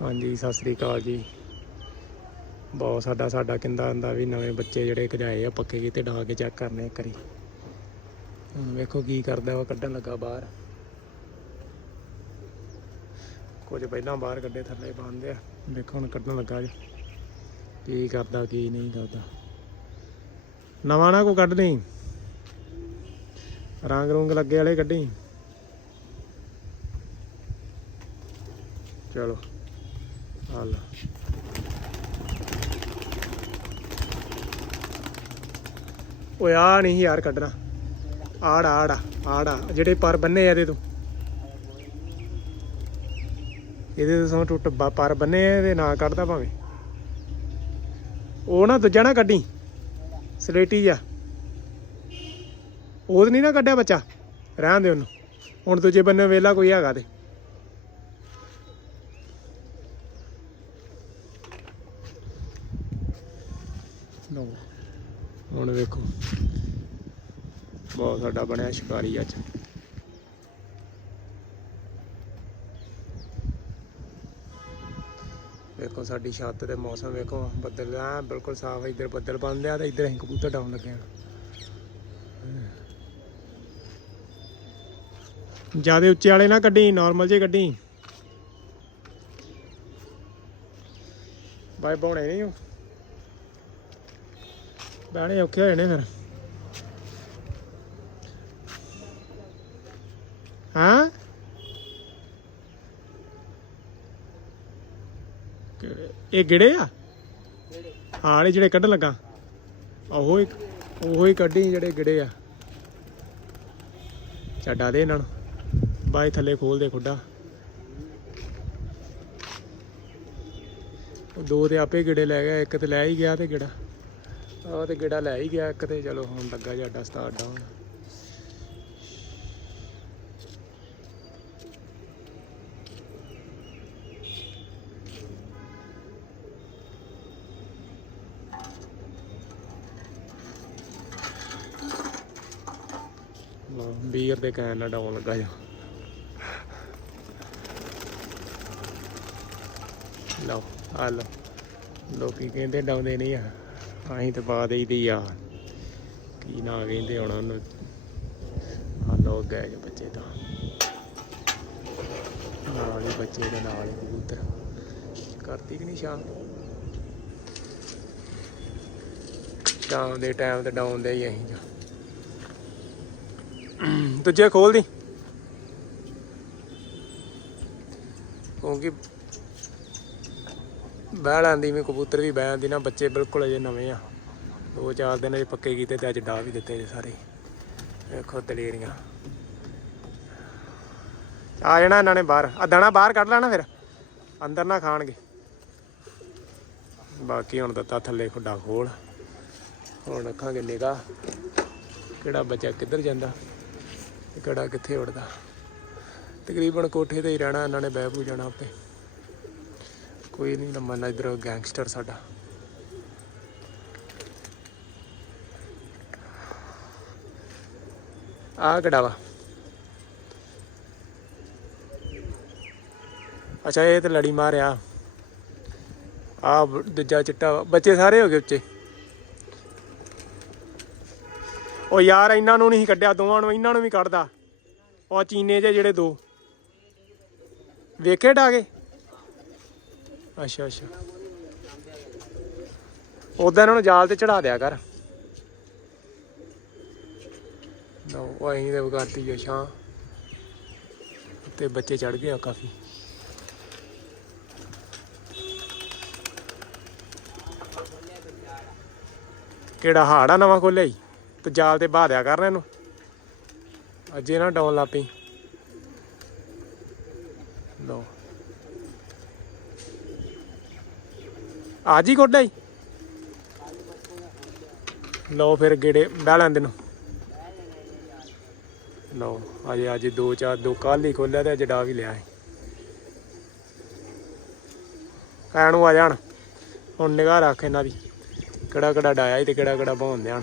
ਹਾਂਜੀ, ਸਤਿ ਸ੍ਰੀ ਅਕਾਲ ਜੀ। ਬਹੁਤ ਸਾਡਾ ਸਾਡਾ ਕਿੰਦਾ ਹੁੰਦਾ ਵੀ ਨਵੇਂ ਬੱਚੇ ਜਿਹੜੇ ਕਜਾਏ ਆ ਪੱਕੇ ਕੀਤੇ ਡਾ ਕੇ ਚੈੱਕ ਕਰਨੇ ਇੱਕ ਵਾਰੀ। ਵੇਖੋ ਕੀ ਕਰਦਾ ਉਹ ਕੱਢਣ ਲੱਗਾ ਬਾਹਰ। ਕੁਝ ਪਹਿਲਾਂ ਬਾਹਰ ਕੱਢੇ, ਥੱਲੇ ਬੰਨਦੇ ਆ। ਵੇਖੋ ਹੁਣ ਕੱਢਣ ਲੱਗਾ ਜੀ। ਕੀ ਕਰਦਾ, ਕੀ ਨਹੀਂ ਕਰਦਾ। ਨਵਾਂ ਨਾ ਕੋ ਕੱਢ ਨਹੀਂ ਰੰਗ ਰੁੰਗ ਲੱਗੇ ਵਾਲੇ ਕੱਢੀ। ਚਲੋ। ਹਲ ਓਏ ਆ ਨਹੀਂ ਯਾਰ ਕੱਢਣਾ। ਆੜ ਆੜ ਆੜ। ਆ ਜਿਹੜੇ ਪਰ ਬੰਨੇ ਆ ਇਹਦੇ ਤੋਂ। ਇਹਦੇ ਤੋਂ ਸੋ ਟੁੱਟ ਪਰ ਬੰਨੇ ਆ ਇਹਦੇ ਨਾ ਕੱਢਦਾ ਭਾਵੇਂ। ਉਹ ਨਾ ਦੂਜਾ ਨਾ ਕੱਢੀ। ਸਲੇਟੀ ਆ ਉਹ ਤਾਂ ਨਹੀਂ ਨਾ ਕੱਢਿਆ ਬੱਚਾ। ਰਹਿਣ ਦੇ ਉਹਨੂੰ। ਹੁਣ ਦੂਜੇ ਬੰਨੇ ਵੇਲਾ ਕੋਈ ਹੈਗਾ ਤੇ। ਲਓ। ਹੁਣ ਵੇਖੋ। ਬਹੁਤ ਸਾਡਾ ਬਣਿਆ ਸ਼ਿਕਾਰੀ ਅੱਜ। ਵੇਖੋ ਸਾਡੀ ਛੱਤ ਤੇ ਮੌਸਮ ਵੇਖੋ, ਬੱਦਲ ਆ, ਬਿਲਕੁਲ ਸਾਫ਼ ਇੱਧਰ ਬੱਦਲ ਬਣ ਆ ਤੇ ਇੱਧਰ ਅਸੀਂ ਕਬੂਤਰ ਡਾਉਣ ਲੱਗੇ ਆ। ਜਿਆਦੇ ਉੱਚੇ ਵਾਲੇ ਨਾ ਕੱਢੀ ਨਾਰਮਲ ਜੇ ਕੱਢੀ। ਬਾਈ ਬੌਣੇ ਨਹੀਂ ਹੋ ਬਹਿਣੇ ਔਖੇ ਹੋਏ ਨੇ ਫਿਰ। ਹਾਂ? ਇਹ ਗਿੜੇ ਆ? ਹਾਂ, ਇਹ ਜਿਹੜੇ ਕੱਢਣ ਲੱਗਾ। ਉਹੋ ਹੀ ਉਹੋ ਹੀ ਕੱਢੀ ਜਿਹੜੇ ਗਿੜੇ ਆ। ਛੱਡਾ ਦੇ ਇਹਨਾਂ ਨੂੰ। ਬਾਈ ਥੱਲੇ ਖੋਲ ਦੇ ਖੁੱਡਾ ਦੋ ਤੇ ਆਪੇ ਗਿੜੇ ਲੈ ਗਿਆ, ਇੱਕ ਤੇ ਲੈ ਹੀ ਗਿਆ ਤੇ ਗਿੜਾ। ਉਹ ਤੇ ਗੇੜਾ ਲੈ ਹੀ ਗਿਆ ਇੱਕ ਤੇ ਚਲੋ ਹੁਣ ਲੱਗਾ ਜੀ ਅੱਡਾ ਸਟਾਰਟ ਡਾਊਨ ਲਓ ਬੀਅਰ ਦੇ ਕੈਨ ਨਾਲ ਡਾਉਣ ਲੱਗਾ ਜਾ ਲਓ ਆ ਲਓ। ਲੋਕੀ ਕਹਿੰਦੇ ਡਾਉਂਦੇ ਨਹੀਂ ਆ। ਅਸੀਂ ਤੇ ਪਾ ਦੇਈਦੀ ਆ। ਕੀ ਨਾ ਕਹਿੰਦੇ ਹੁਣ ਉਹਨੂੰ। ਆ ਲੋ ਗਏ ਜੇ ਬੱਚੇ ਤਾਂ। ਨਾਲ ਹੀ ਬੱਚੇ ਦੇ ਨਾਲ ਹੀ ਕਬੂਤਰ। ਕਰਤੀ ਕਿ ਨਹੀਂ ਸ਼ਾਮ ਸ਼ਾਮ ਦੇ ਟਾਈਮ ਤੇ ਡਾਉਣ ਦੇ ਹੀ ਅਸੀਂ ਜਾ ਦੂਜੇ ਖੋਲ ਦੀ। ਕਿਉਂਕਿ ਬਹਿ ਲੈਂਦੀ ਮੈਂ ਕਬੂਤਰ ਵੀ ਬਹਿ ਜਾਂਦੀ ਨਾ, ਬੱਚੇ ਬਿਲਕੁਲ ਅਜੇ ਨਵੇਂ ਆ। ਦੋ ਚਾਰ ਦਿਨ ਅਜੇ ਪੱਕੇ ਕੀਤੇ ਤੇ ਅੱਜ ਡਾ ਵੀ ਦਿੱਤੇ ਜੇ ਸਾਰੇ। ਵੇਖੋ ਦਲੇਰੀਆਂ। ਆ ਜਾਣਾ ਇਹਨਾਂ ਨੇ ਬਾਹਰ। ਆ ਦਾਣਾ ਬਾਹਰ ਕੱਢ ਲੈਣਾ ਫਿਰ। ਅੰਦਰ ਨਾ ਖਾਣਗੇ। ਬਾਕੀ ਹੁਣ ਦਿੱਤਾ ਥੱਲੇ ਖੁੱਡਾ ਖੋਲ। ਹੁਣ ਰੱਖਾਂਗੇ ਨਿਗਾਹ। ਕਿਹੜਾ ਬੱਚਾ ਕਿੱਧਰ ਜਾਂਦਾ ਤੇ ਕਿਹੜਾ ਕਿੱਥੇ ਉੜਦਾ ਤਕਰੀਬਨ ਕੋਠੇ ਤੇ ਹੀ ਰਹਿਣਾ ਇਹਨਾਂ ਨੇ ਬਹਿ ਬੂ ਜਾਣਾ ਆਪੇ। ਕੋਈ ਨਹੀਂ, ਲੰਮਾ ਇਧਰ ਗੈਂਗਸਟਰ ਸਾਡਾ। ਆ ਕਿਹੜਾ ਅੱਛਾ, ਇਹ ਤੇ ਲੜੀ ਮਾਰਿਆ। ਆ ਦੂਜਾ ਚਿੱਟਾ ਬੱਚੇ ਸਾਰੇ ਹੋ ਗਏ ਉੱਚੇ। ਉਹ ਯਾਰ, ਇਹਨਾਂ ਨੂੰ ਨਹੀਂ ਕੱਢਿਆ, ਦੋਵਾਂ ਨੂੰ, ਇਹਨਾਂ ਨੂੰ ਵੀ ਕੱਢਦਾ। ਉਹ ਚੀਨੇ ਜੇ ਜਿਹੜੇ ਦੋ। ਵੇਖੇ ਡਾਗੇ? ਅੱਛਾ ਅੱਛਾ। ਉਦਾਂ ਇਹਨਾਂ ਨੂੰ ਜਾਲ ਤੇ ਚੜਾ ਦਿਆ ਕਰ। ਲਓ ਅਸੀਂ ਤੇ ਵਗਾਤੀ ਜੋ ਛਾਂ। ਤੇ ਬੱਚੇ ਚੜ ਗਏ ਆ ਕਾਫੀ। ਕਿਹੜਾ ਹਾੜਾ ਨਵਾਂ ਖੋਲਿਆ ਈ? ਤੇ ਜਾਲ ਤੇ ਬਹਾ ਦਿਆ ਕਰਨ ਇਹਨੂੰ। ਅਜੇ ਨਾ ਡਾਉਣ ਲੱਪੀ ਲਓ। ਆ ਜੀ ਗੋਡਾ ਲਓ ਫਿਰ ਗੇੜੇ, ਬਹਿ ਲੈਂਦੇ ਨੂੰ। ਲਓ ਅਜੇ ਅੱਜ ਦੋ ਚਾਰ, ਦੋ ਕੱਲ ਹੀ ਖੋਲਿਆ ਤੇ ਅੱਜ ਡਾ ਵੀ ਲਿਆ ਹੈ ਕਾਇਣ ਨੂੰ ਆ ਜਾਣ। ਹੁਣ ਨਿਗਾਹ ਰੱਖ ਇਹਨਾਂ ਦੀ। ਕਿਹੜਾ ਕਿਹੜਾ ਡਾਇਆ ਤੇ ਕਿਹੜਾ ਕਿਹੜਾ ਭਾਉਂਦੇ ਹਨ